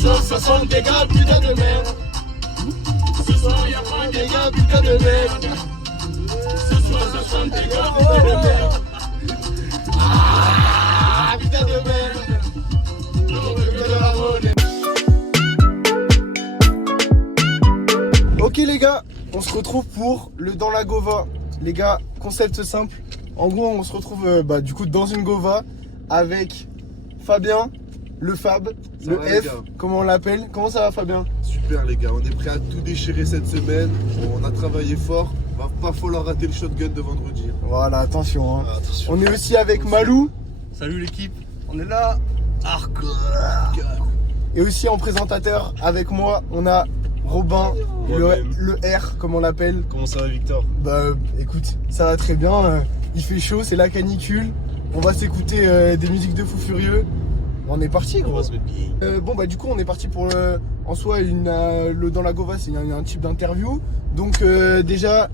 soir ça sent des gars, putain de merde. Ce soir y'a pas des gars, putain de merde. Ce soir ça sent des gars, putain de merde. Ah, putain de merde. Ok les gars, on se retrouve pour le Dans la Gova. Les gars, concept simple. En gros, on se retrouve du coup dans une Gova avec Fabien, le Fab, Ça le va, les F, gars. comment on l'appelle. Comment ça va Fabien? Super les gars, on est prêt à tout déchirer cette semaine. On a travaillé fort. Va pas falloir rater le shotgun de vendredi. Voilà, attention, hein. Attention. On est aussi avec Malou Salut l'équipe, on est là. Hardcore. et aussi en présentateur avec moi, on a Robin, Moi-même. le R, comme on l'appelle. Comment ça va Victor? Bah écoute, ça va très bien. Il fait chaud, c'est la canicule. On va s'écouter des musiques de fou furieux. On est parti On gros. va se mettre bien. Bon bah du coup on est parti pour en soi le Dans la Gova, c'est un type d'interview. Donc déjà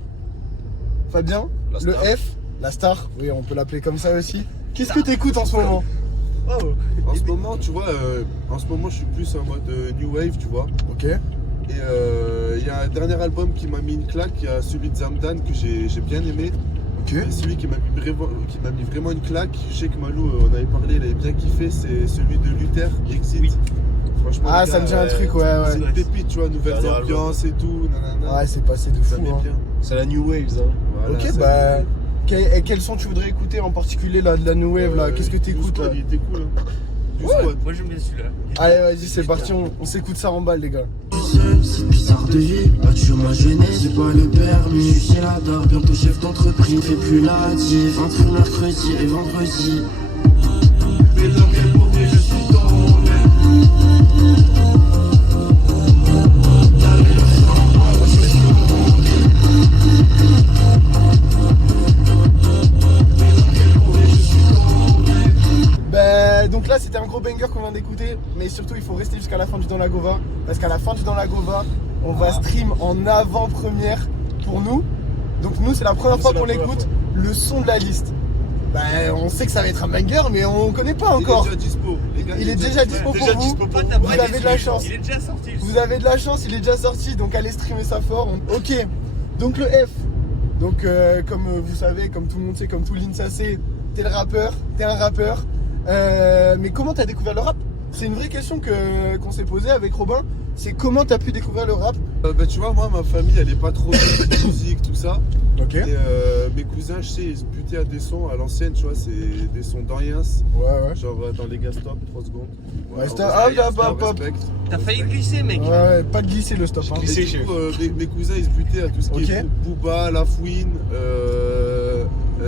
Fabien, La le star. F, la star, oui on peut l'appeler comme ça aussi. Qu'est-ce que t'écoutes en ce moment? En ce moment, tu vois, je suis plus en mode new wave, tu vois. Ok. Et il y a un dernier album qui m'a mis une claque, il y a celui de Zamdan que j'ai bien aimé. Ok. Et celui qui m'a mis vraiment une claque, je sais que Malou, on avait parlé, il avait bien kiffé, c'est celui de Luther, Exit. Oui. Franchement, Ah les ça gars, me dit un truc, ouais c'est ouais. une pépite, tu vois, nouvelles Dernier ambiances et tout, nanana. Ouais c'est passé de Ça fou met hein. bien. C'est la New Waves hein. Voilà, Ok ça bah met quel son tu voudrais écouter en particulier là, de la New bien. Wave là? Qu'est-ce que t'écoutes là? Il était cool hein. Du Ouais. squad. Moi j'aime bien celui-là. Allez vas-y c'est parti, on s'écoute ça en balle les gars. C'est bizarre de vie, as-tu ma jeunesse, j'ai pas le permis, je suis célibataire, bientôt chef d'entreprise, fais plus la diff, entre mercredi et vendredi. Mais dans quel mauvais je suis tombé. Donc là c'était un gros banger qu'on vient d'écouter, mais surtout il faut rester jusqu'à la fin du Dans la Gova, parce qu'à la fin du Dans la Gova, on va stream en avant-première pour nous. Donc nous c'est la première fois qu'on l'écoute, le son de la liste. Bah on sait que ça va être un banger, mais on connaît pas encore. Il est déjà dispo, les gars. Il est déjà dispo pour vous. Vous avez de la chance. Il est déjà sorti. Vous avez de la chance, il est déjà sorti, donc allez streamer ça fort. Ok, donc le F. Donc comme vous savez, comme tout le monde sait, comme tout l'INSA sait, t'es le rappeur, t'es un rappeur. Mais comment t'as découvert le rap? C'est une vraie question qu'on s'est posée avec Robin. C'est comment t'as pu découvrir le rap? Bah tu vois, moi ma famille elle est pas trop musique, tout ça. Ok. Et mes cousins, je sais, ils se butaient à des sons à l'ancienne, tu vois, c'est des sons d'Oriens. Ouais. Genre dans les gars stop, 3 secondes. Ouais, on stop. respecte, Ah, on hop, hop. respecte. T'as failli glisser mec. Ouais, pas de glisser le stop. Hein. glissé. Et du coup, mes cousins ils se butaient à tout ce qui est Ok. Booba, Lafouine,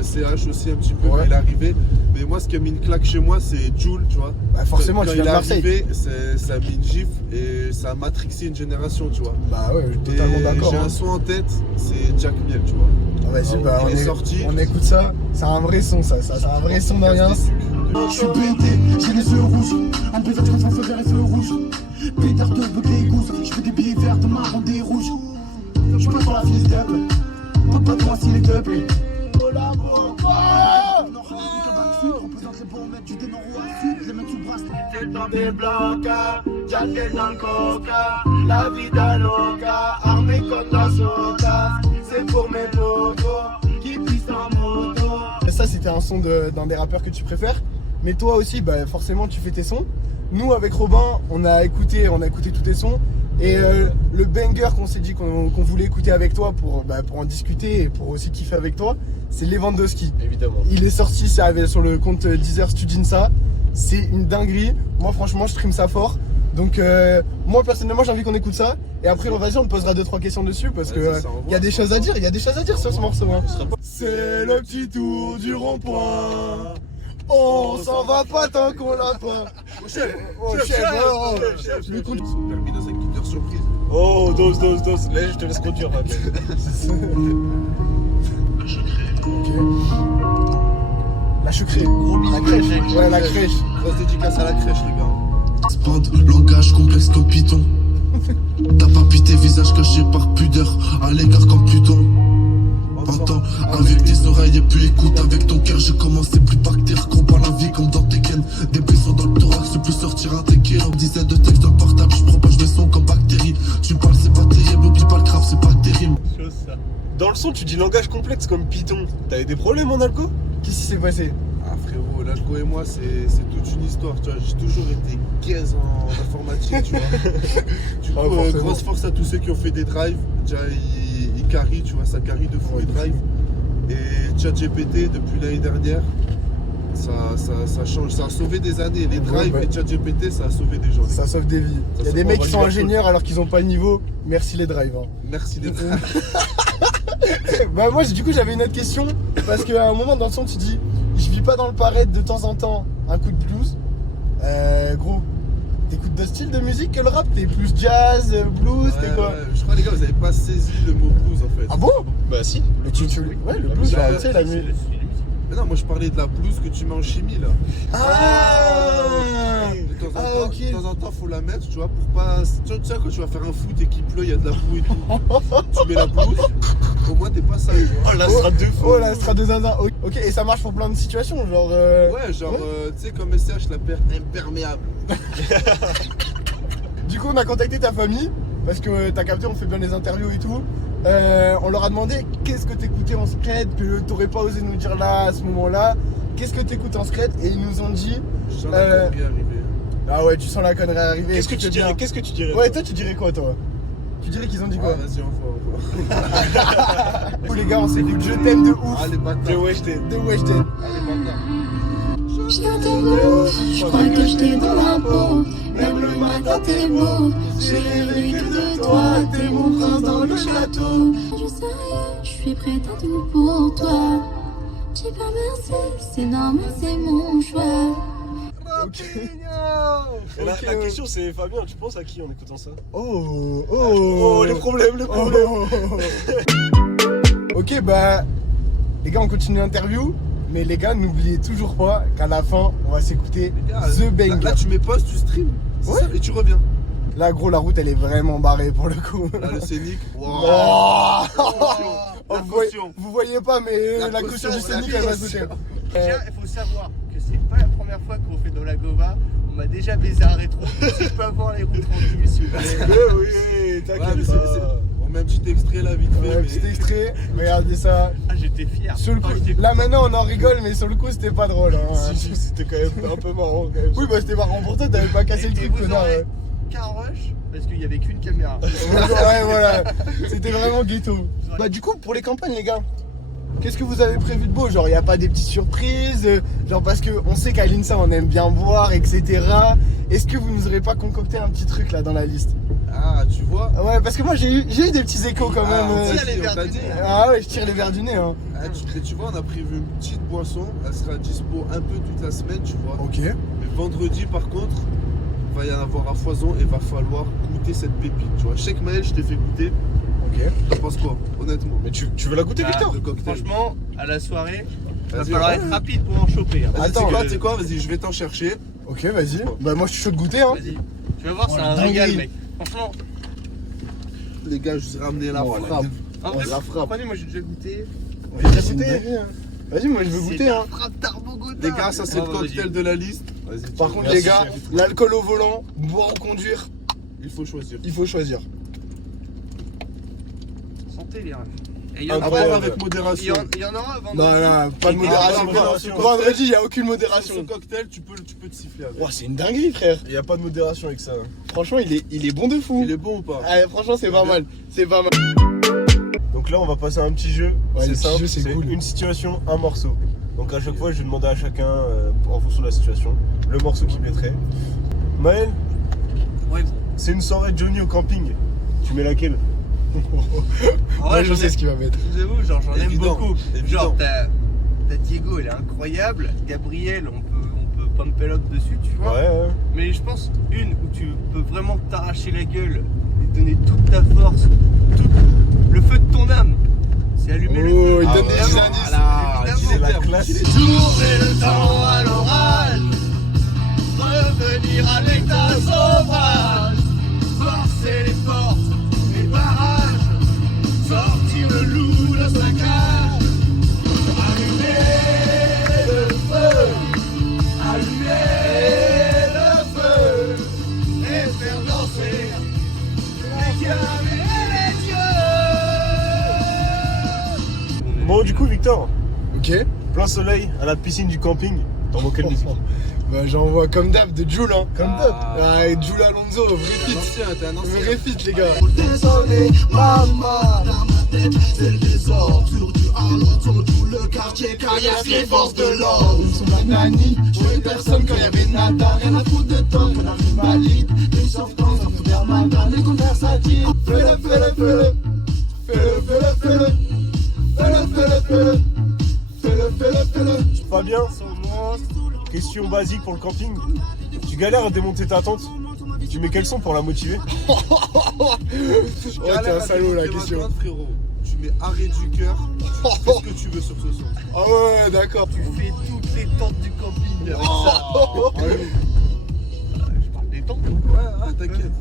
CH aussi un petit peu Ouais. quand il est arrivé. Mais moi ce qui a mis une claque chez moi c'est Jul, tu vois. Bah forcément, Quand tu viens il de est Marseille. arrivé, ça a mis une gifle et ça a matrixé une génération, tu vois. Bah ouais, je suis totalement Et d'accord. j'ai Hein. un son en tête, c'est Jack Miel, tu vois. Ah, vas-y, bah il est sorti. on écoute ça. C'est un vrai son ça, c'est un vrai son d'Oriens. Je suis pété, j'ai les yeux rouges. En plus, je transforme vers les yeux rouges. Pétard de bug les gousses. Je fais des billets verts, de marron, des rouges. Je suis pas sur la file step. Pas de moi s'il est double. Oh la représente les bons mecs du dénor ou à sud. Les mecs sous bracelet. T'es dans des blocs, y'a des dans le coca. La vida loca, armée comme la soca. C'est pour mes potos qui pissent en moto. Ça c'était un son d'un des rappeurs que tu préfères. Mais toi aussi, bah forcément tu fais tes sons. Nous avec Robin, on a écouté tous tes sons. Et le banger qu'on s'est dit qu'on voulait écouter avec toi pour en discuter et pour aussi kiffer avec toi, c'est Lewandowski. Évidemment. Il est sorti, c'est arrivé sur le compte Deezer Studinsa. C'est une dinguerie. Moi franchement je stream ça fort. Donc moi personnellement j'ai envie qu'on écoute ça. Et après vas-y on te posera 2-3 questions dessus parce que Vas-y, ça envoie, il y a des ça choses à envoie. dire, il y a des choses à dire sur ce morceau. Hein. C'est le petit tour du rond-point. On s'en va pas tant qu'on l'a pas. Oh chef, Je me compte. Permis dans un Kinder surprise. Oh, dose. Là, je te laisse conduire. Hein. Ok. La sucrée. La crèche. Ouais, la crèche. Grosse dédicace à la crèche, les gars. Spand, langage complexe comme Python. T'as pas pité, visage caché par pudeur, à l'égard comme Pluton. Entends avec tes oreilles et puis écoute avec ton cœur. J'ai commencé plus bactère, combat la vie comme dans Tekken. Des blessures dans le thorax, je plus sortir un tequila. On me disait de texte dans le portable, dans le son, tu dis langage complexe comme Python. T'avais des problèmes en alco? Qu'est-ce qui s'est passé? Ah frérot, l'alco et moi c'est toute une histoire, tu vois, j'ai toujours été gaze en informatique, tu vois. Du coup, forcément. grosse force à tous ceux qui ont fait des drives, déjà ils carry, tu vois, ça carry de fou les drives. Et ChatGPT depuis l'année dernière, ça change, ça a sauvé des années, les drives ouais. et ChatGPT ça a sauvé des gens. Ça sauve des vies. Il y a sauve des mecs pas qui sont Liverpool. ingénieurs alors qu'ils ont pas le niveau. Merci les drives. Hein. Merci les drives. Bah moi du coup j'avais une autre question parce qu'à un moment dans le son tu dis je vis pas dans le paraître de temps en temps un coup de blues. Gros, t'écoutes d'autres styles de musique que le rap? T'es plus jazz, blues, t'es quoi? Je crois les gars vous avez pas saisi le mot blues en fait. Ah bon? Bah si. Ouais le blues, genre, tu sais la musique. Mais non moi je parlais de la blouse que tu mets en chimie là. Ah De temps en Ah, temps, ok. de temps en temps faut la mettre tu vois pour pas. Tu sais quand tu vas faire un foot et qu'il pleut, il y a de la boue et tout. Tu mets la blouse, au moins t'es pas sale tu vois. Oh la strat de fou. Oh là, ce sera de zinzin. Ok, et ça marche pour plein de situations, genre. Ouais genre tu sais comme SCH la paire imperméable. Du coup, on a contacté ta famille parce que t'as capté, on fait bien les interviews et tout. On leur a demandé qu'est-ce que t'écoutais en secret que t'aurais pas osé nous dire là à ce moment-là. Qu'est-ce que t'écoutes en secret? Et ils nous ont dit. Je sens la connerie arriver. Ah ouais, tu sens la connerie arriver. Qu'est-ce que tu écoute dirais? bien. Qu'est-ce que tu dirais? Ouais, toi, tu dirais quoi, toi? Tu dirais qu'ils ont dit Ah quoi? vas-y on va. Tous les gars, on s'écoute Je t'aime de ouf Ah les bâtards. Ouais, j'étais. de Weshden. Ah les bâtards. Je t'aime de ouf, je crois que je t'ai dans la peau. Même le matin t'es beau, j'ai rêvé que de toi, t'es mon prince dans le château. Je sais rien, je suis prête à tout pour toi. J'ai pas merci, c'est normal, c'est mon choix. Ok. La question c'est Fabien, tu penses à qui en écoutant ça? Oh, Oh, les problèmes, les problèmes. Ok, bah, les gars, on continue l'interview. Mais les gars, n'oubliez toujours pas qu'à la fin, on va s'écouter Les gars, The Banger. Là tu mets pause, tu stream. C'est Ouais. ça, et tu reviens. Là, gros, la route, elle est vraiment barrée pour le coup. Là le scénic. Oh La vous, voyez, caution. vous voyez pas, mais La la caution du caution, scénic, la elle va caution. sauter. Déjà, il faut savoir que c'est pas la première fois qu'on fait dans la Gova. On m'a déjà baisé un rétro. Si je peux avoir les roues tranquilles, s'il vous plaît. Oui, Ouais, mais t'inquiète c'est- pas. On met un petit extrait là vite fait. Ouais, petit extrait, regardez ça. Ah, j'étais fier. Sur le coup, Quand j'étais là maintenant on en rigole, mais sur le coup c'était pas drôle. Hein. Si, c'était quand même un peu marrant quand même. Oui, bah c'était marrant pour toi, t'avais pas cassé le Et truc, vous connard. aurez qu'un rush parce qu'il y avait qu'une caméra. Ouais, voilà, c'était vraiment ghetto. Bah, du coup, pour les campagnes, les gars, qu'est-ce que vous avez prévu de beau? Genre, y a pas des petites surprises? Genre, parce qu'on sait qu'à l'INSA on aime bien boire, etc. Est-ce que vous nous aurez pas concocté un petit truc là dans la liste? Ah, tu vois. Ah ouais, parce que moi j'ai eu des petits échos quand Ah, même. on tire les on verres t'a du dit. nez, Ah ouais, je tire les verres du nez. Hein. Ah, tu vois, on a prévu une petite boisson. Elle sera dispo un peu toute la semaine, tu vois. Ok. Mais vendredi, par contre, il va y en avoir à foison et va falloir goûter cette pépite, tu vois. Je sais que Maël, je t'ai fait goûter. Ok. T'en penses quoi, honnêtement? Mais tu veux la goûter, Ah, Victor? Le cocktail. Franchement, à la soirée, il va Vas-y, falloir ouais. être rapide pour en choper. hein. Vas-y, Attends, tu sais quoi, vas-y, je vais t'en chercher. Ok, vas-y. Bah, moi je suis chaud de goûter. Hein. Vas-y. Tu vas voir, c'est un dinguerie. régal, mec. Franchement, Les gars, je vous ai ramené la frappe. en vrai, La frappe. prenez, moi j'ai déjà goûté. J'ai déjà C'est une hein. dinguerie, Vas-y, moi je veux C'est goûter. la Hein. frappe Tarbogota. Les gars, ça c'est le Bravo, cocktail vas-y. de la liste. Vas-y, Par tiens. contre, Merci, les gars, chef. l'alcool au volant, boire ou conduire, Il faut choisir. il faut choisir. Santé, les refs. Et il y Ah, en Après, aura- avec il y modération. en- il y en aura vendredi. Non, non, pas de modération. modération. Vendredi, il n'y a aucune Ce modération. cocktail, tu peux te siffler avec. Oh, c'est une dinguerie, frère. Il y a pas de modération avec ça. Franchement, il est bon de fou. Il est bon ou pas? Ah, franchement, c'est pas mal. C'est pas mal. Donc là, on va passer à un petit jeu. Ouais, le c'est petit simple, jeu, c'est cool. une situation, un morceau. Donc à chaque fois, je vais demander à chacun, en fonction de la situation, le morceau qui mettrait. Maël, Ouais. c'est une soirée Johnny au camping. Tu mets laquelle? En Moi, vrai, je sais ce qu'il va mettre. Je vous avoue, genre, j'en aime Évident, beaucoup. évident. Genre, t'as Diego, il est incroyable. Gabriel, on peut pump it up dessus, tu vois. Ouais. Mais je pense une où tu peux vraiment t'arracher la gueule et donner toute ta force, tout le feu de ton âme. C'est allumer le Oh, feu. il donne des Évidemment, indices. voilà, C'est la évidemment. classe. Tourner le temps à l'orage, revenir avec ta sauvage, forcer les portes, les barrages, sortir le loup de sa cage, allumer le feu, allumer le feu, et faire danser les cœurs et les du coup, Victor, Ok. plein soleil à la piscine du camping. T'envoies quelle musique? Bah j'envoie comme d'hab de Jul hein. Comme d'hab. Ah, et Jul Alonso, vrai T'es un feat. ancien, t'es un ancien. Vrai feat les gars. Désolé, maman, dans ma tête, c'est le désordre. Sur du alentour, tout le quartier caillasse les forces de l'ordre. Ils sont banani, je vois personne quand y'avait nada. Rien à foutre de temps, qu'on arrive valide. Des sortants, ça me perd mal dans les conversatifs. Fais-le. Fabien, question basique pour le camping. Tu galères à démonter ta tente. Tu mets quel son pour la motiver? Ouais, t'es un salaud la question. Frérot, tu mets arrêt du cœur. Fais ce que tu veux sur ce son. Ah ouais, d'accord. Tu fais toutes les tentes du camping avec ça. Je parle des tentes. Ouais, ah, t'inquiète.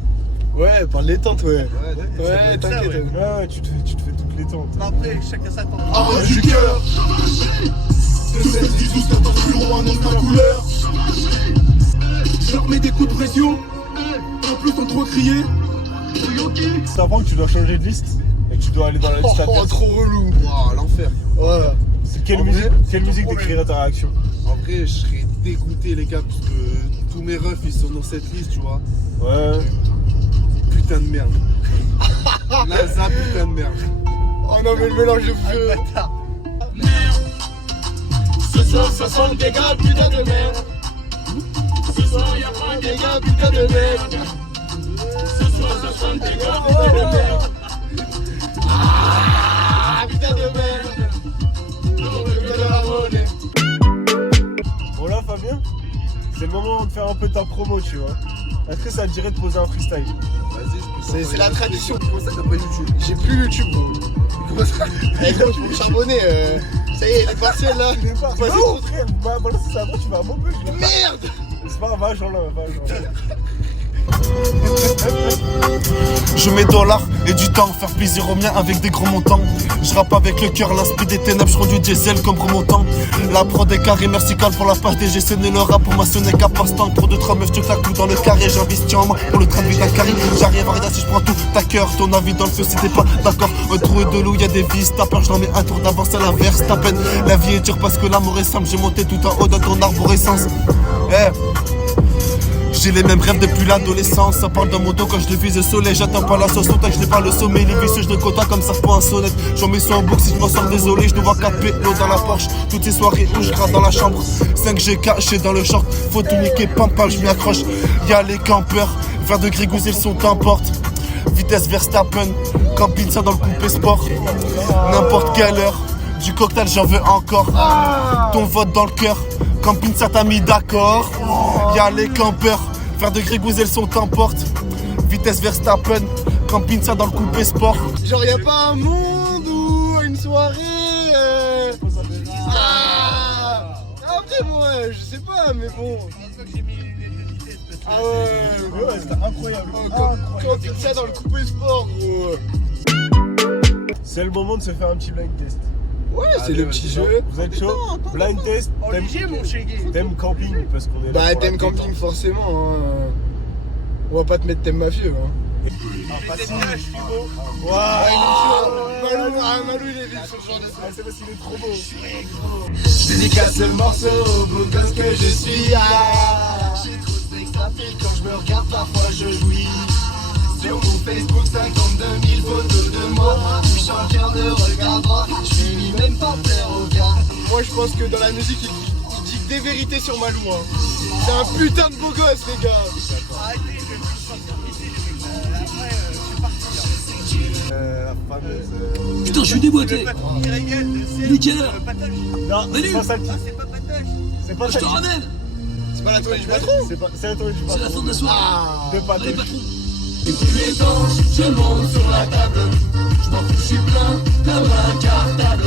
Ouais, parle des tentes, ouais. Ouais, t'inquiète. Ouais, t'inquiète. ouais. Ouais, tu te fais toutes les tentes. Après, chacun sa tente. Arrête du cœur. De 16, 12, 14 bureaux, un nom de ma couleur. Je leur mets des coups de pression. En plus, on trop crié. Ça apprend que tu dois changer de liste et que tu dois aller dans la liste Oh, adverse. trop relou. Waouh, l'enfer. Voilà. C'est quelle En musique, vrai, quelle musique décrirait ta réaction? En vrai, je serais dégoûté, les gars, parce que tous mes refs, ils sont dans cette liste, tu vois. Ouais. Putain de merde. Laza, putain de merde. Oh non, mais le mélange de feu. Bâtard. Ce soir, ça sent le dégât, putain de merde. Ce soir, y'a pas de dégâts, putain de merde. Ce soir, ça sent le dégât, putain de merde. Ah, putain de merde. De la monnaie. Bon là, Fabien, c'est le moment de faire un peu ta promo, tu vois. Est-ce que ça te dirait de poser un freestyle? Vas-y, je peux C'est la tradition. Comment ça, t'as pas YouTube? J'ai plus YouTube, gros. Comment ça? Eh, gros, tu peux charbonner. Ça y est, les partiels là. Il est pas. Vas-y, Non, gros. frère, bah voilà, c'est ça, après tu vas à Maubeuge là. Merde. C'est pas grave, va, Jean là, va, Jean là. Je mets dollars et du temps, faire plaisir aux miens avec des gros montants. Je rappe avec le cœur, l'inspire des ténèbres, je du diesel comme remontant. La prod est carré, merci Cal pour la page DG, c'est le rap pour maçonner qu'à passe-temps. Pour 2-3 meufs, tu claques dans le carré, j'investis en moi pour le train de vie d'un carré. J'arrive à Reda si je prends tout ta cœur, ton avis dans le feu si t'es pas d'accord. Un trou et de loup, y'a des vis, t'as peur, j'en mets un tour d'avance à l'inverse, ta peine. La vie est dure parce que l'amour est simple, j'ai monté tout en haut de ton arborescence. J'ai les mêmes rêves depuis l'adolescence. Ça parle dans mon dos quand je devise le soleil. J'attends pas la sauce, tant que je n'ai pas le sommet. Les vicieux, je ne quota comme ça pour un sonnette. J'en mets sur en boucle si je m'en sors désolé. Je nous vois 4 pélos dans la Porsche. Toutes ces soirées où je gratte dans la chambre. 5G caché dans le short. Faut tout niquer, pam pam, je m'y accroche. Y'a les campeurs, verre de grégouze et le son t'emporte. Vitesse Verstappen, camping ça dans le coupé sport. N'importe quelle heure, du cocktail j'en veux encore. Ton vote dans le cœur, camping ça t'a mis d'accord. Y'a les campeurs, faire de grégouze et le son t'emporte. Vitesse Verstappen, camping ça dans le coupé sport. Genre, y'a pas un monde ou une soirée. Après, moi, je sais pas, mais bon. C'est pour ça que j'ai mis les deux vitesses. Parce que Ah ouais, Ouais, c'était incroyable. Quand tu ça dans le coupé sport, gros. C'est le moment de se faire un petit blind test. Ouais, c'est Allez, le petit vas-y, jeu. Vous êtes chaud? Blind test, Oh, léger, mon chégué. thème camping parce qu'on est là. Bah, pour la thème camping, détente. forcément. Hein. On va pas te mettre thème mafieux. Hein. Les étages, je suis beau. Malou, il est vite sur ce genre de Ah, c'est parce qu'il est trop beau. Je dédicace ce morceau au beau gosse que je suis. Ah, j'ai trop de sexe à faire quand je me regarde, parfois je jouis. Sur mon Facebook, 52 000 photos de moi. Je suis en cœur de regard droit. Je finis même pas plaire au gars. Moi, je pense que dans la musique, il dit des vérités sur Malou. Hein. C'est un putain de beau gosse, les gars. Arrêtez, je vais vous sentir pisser, les mecs. Après, c'est parti. La fameuse. Putain, je suis déboîté. Le patron qui régale de Il est quelle heure Patoche. Non, c'est pas ça le Ah, titre. c'est pas Patoche. C'est pas Je ça te le titre. ramène. C'est pas la toile du patron. C'est la toile du C'est la fin patron. de la soirée. Ah, De Allez, Patoche. patron. Et tous les temps, je monte sur la table. Je m'en fous, je suis plein comme un cartable.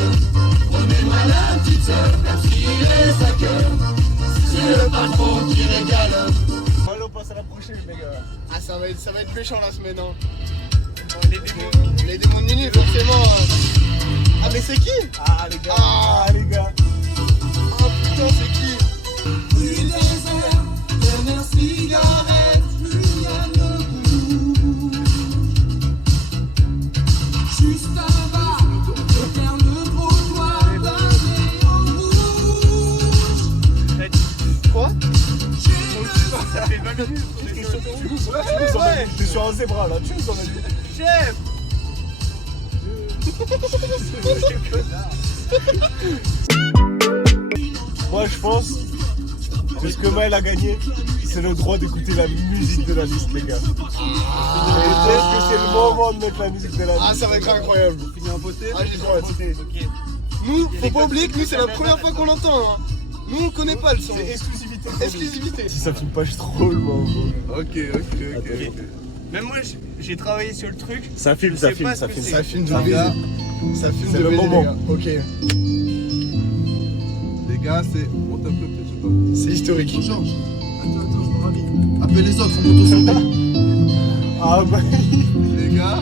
Prenez-moi la petite sœur, comme s'il est 5 heures. C'est le patron qui régale. Allez, on passe à la prochaine, les gars. ah ça va être méchant la semaine. Hein. Les démons. Les démons de minuit, forcément. Ah, mais c'est qui? Ah, les gars. Ah. Ah, les gars. Oh putain, c'est qui? Rue désert, dernière cigarette, plus rien ne bouge. Juste un bar, faire le trottoir. T'es sur un zébra là, tu nous en as dit. Chef. Moi je pense que ce que Maël a gagné, c'est le droit d'écouter la musique de la liste, les gars. Et est-ce que c'est le moment de mettre la musique de la liste? Ah, ça va être incroyable. Fini en beauté. Ah, j'ai trop hâte. Nous, faut pas oublier que nous, c'est la première fois qu'on l'entend. Hein. Nous, on connaît pas le son. C'est exclusivité. Exclusivité. Si ça filme pas, je suis trop le moment. Ok. Même moi, j'ai travaillé sur le truc. Ça filme, Je ça sais filme, pas ça ce que filme. c'est. Ça filme de Les baiser. gars, Ça filme c'est de le baiser, moment. les gars. Ok. les gars, c'est. On tape le peut-être, je sais pas. C'est historique. Georges, attends, je me ravis. Appelle les autres, on monte au sommet. Ah bah. Les gars,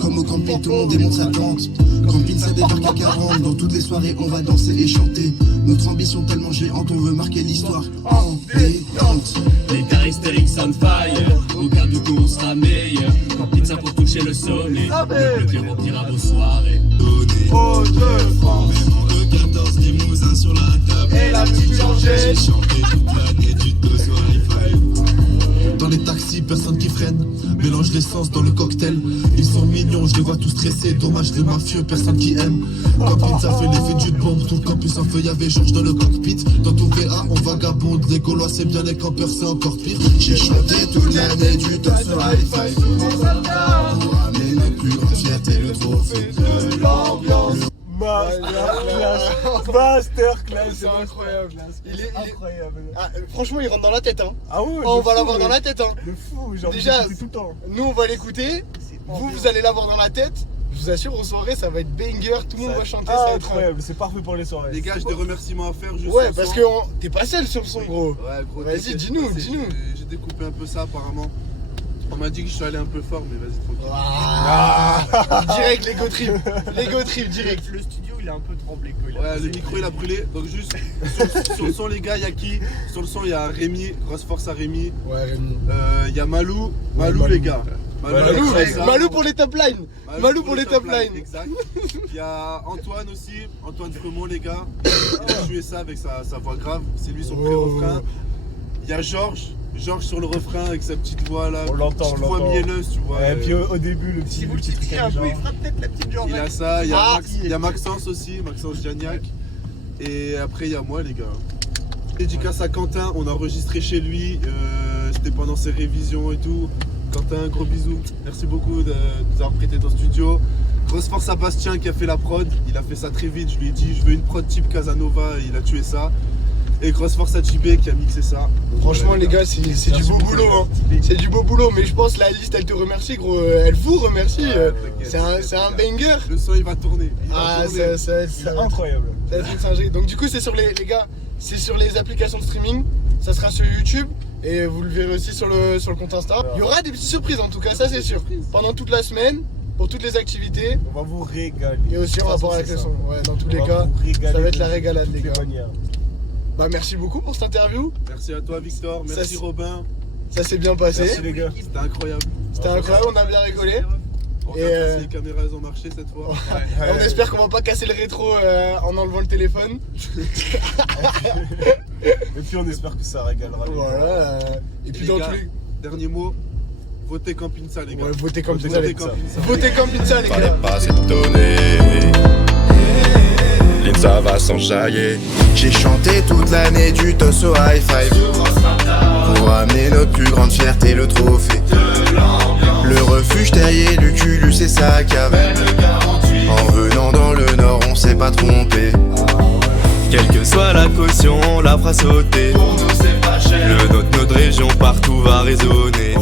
Comme au camping, tout le monde démontre sa plante. Camping, ça débarque à 40. Dans toutes les soirées, on va danser et chanter. Notre ambition tellement géante, on veut marquer l'histoire en détente. Les caractéristiques on fire, au cas du coup on sera meilleur. Pizza pour toucher le sommet, le pire remplira vos soirées. oh de France. E14 Limousin sur la table. Et la petite J'ai Georgette. chanté toute l'année du dos sur hi-fi. Dans les taxis, personne qui freine. Mélange l'essence dans le cocktail. Ils sont mignons, je les vois tous stressés. Dommage les mafieux, personne qui aime. Camping, ça fait l'effet d'une bombe. Tout le campus en feu, y'avait Georges dans le cockpit. Dans tout VA, on vagabonde. Les Gaulois, c'est bien, les campeurs, c'est encore pire. J'ai chanté toute l'année du dos sur hi-fi. Pour amener notre plus grande fierté, le trophée de l'ambiance. Masterclass. C'est incroyable. Il est incroyable. Ah, franchement, il rentre dans la tête. Hein. Ah ouais, Oh, on de va fou, l'avoir dans ouais. la tête. Hein. De fou, genre Déjà, tout le temps. Nous, on va l'écouter. Vous allez l'avoir dans la tête. Je vous assure, aux soirées, ça va être banger. Tout le monde va chanter. Ça va être Incroyable, c'est parfait pour les soirées. Les gars, j'ai des remerciements à faire juste Ouais, ce parce soir. que t'es pas seul sur le son, gros. Ouais, gros, Vas-y, t'inquiète, dis-nous, c'est- dis-nous. J'ai découpé un peu ça apparemment. On m'a dit que je suis allé un peu fort, mais vas-y, tranquille. Direct, l'ego trip. L'ego trip, direct. Le studio, il a un peu tremblé. Quoi. Il a Ouais, le poussé. micro il a brûlé. Donc, juste sur le son, les gars, il y a qui? Sur le son, il y a Rémi. Grosse force à Rémi. Ouais, Rémi. Il y a Malou. Malou, Malou. les gars. Malou, avec ça. Malou pour les top lines. Malou pour les top lines. Exact. Il y a Antoine aussi. Antoine Fremont, les gars. Il a joué ça avec sa voix grave. C'est lui son Oh. pré-refrain. Il y a Georges. Georges sur le refrain avec sa petite voix là. On l'entend, Petite on voix l'entend. mielleuse, tu vois. Et puis au début, le petit. Si vous le petit truc titrez un avec peu, il genre. fera peut-être la petite Georgette. Il a ça, il y a, Ah. il y a Maxence aussi, Maxence Janiac. Et après, il y a moi, les gars. Dédicace à Quentin, on a enregistré chez lui. C'était pendant ses révisions et tout. Quentin, gros bisous. Merci beaucoup de nous avoir prêté ton studio. Grosse force à Bastien qui a fait la prod. Il a fait ça très vite. Je lui ai dit, je veux une prod type Casanova. Et il a tué ça. Et grosse force à JB qui a mixé ça. Donc, Franchement, ouais, les gars, c'est du Merci beau beaucoup, boulot. les Hein. gars. C'est du beau boulot, mais je pense la liste, elle te remercie, gros. Elle vous remercie. t'inquiète, C'est un t'inquiète. banger. Le son, il va tourner. Il va Ah, tourner. ça va être C'est incroyable. ça va être une singerie. Donc, du coup, c'est sur les gars, c'est sur les applications de streaming. Ça sera sur YouTube. Et vous le verrez aussi sur le compte Insta. Il y aura des petites surprises en tout cas, ça c'est sûr. Pendant toute la semaine, pour toutes les activités. On va vous régaler. Et aussi en De toute rapport façon, avec c'est le ça. son. Ouais, dans tous On les va cas, vous régaler ça va être de la régalade, les toutes gars. manières. Bah, merci beaucoup pour cette interview. Merci à toi, Victor. Ça, Merci, c'est- Robin. Ça s'est bien passé. Merci les gars. C'était incroyable. C'était incroyable, on a bien rigolé. On Et, regarde si les caméras elles ont marché cette fois. On espère qu'on va pas casser le rétro en enlevant le téléphone. Et puis on espère que ça régalera les gars. Voilà. Et puis Les dans gars, tous les. Dernier mot, votez Campinsa, les gars. Ouais, votez comme Votez ça, les Campinsa. Votez comme pizza, les Fallait gars. pas s'étonner. L'INSA va s'enjailler. J'ai chanté toute l'année du toss au high five. Pour amener notre plus grande fierté, le trophée. Le refuge taillé, le culus et sa cave. En venant dans le nord, on s'est pas trompé. Quelle que soit la caution, on la fera sauter. Le nôtre, notre région, partout va résonner.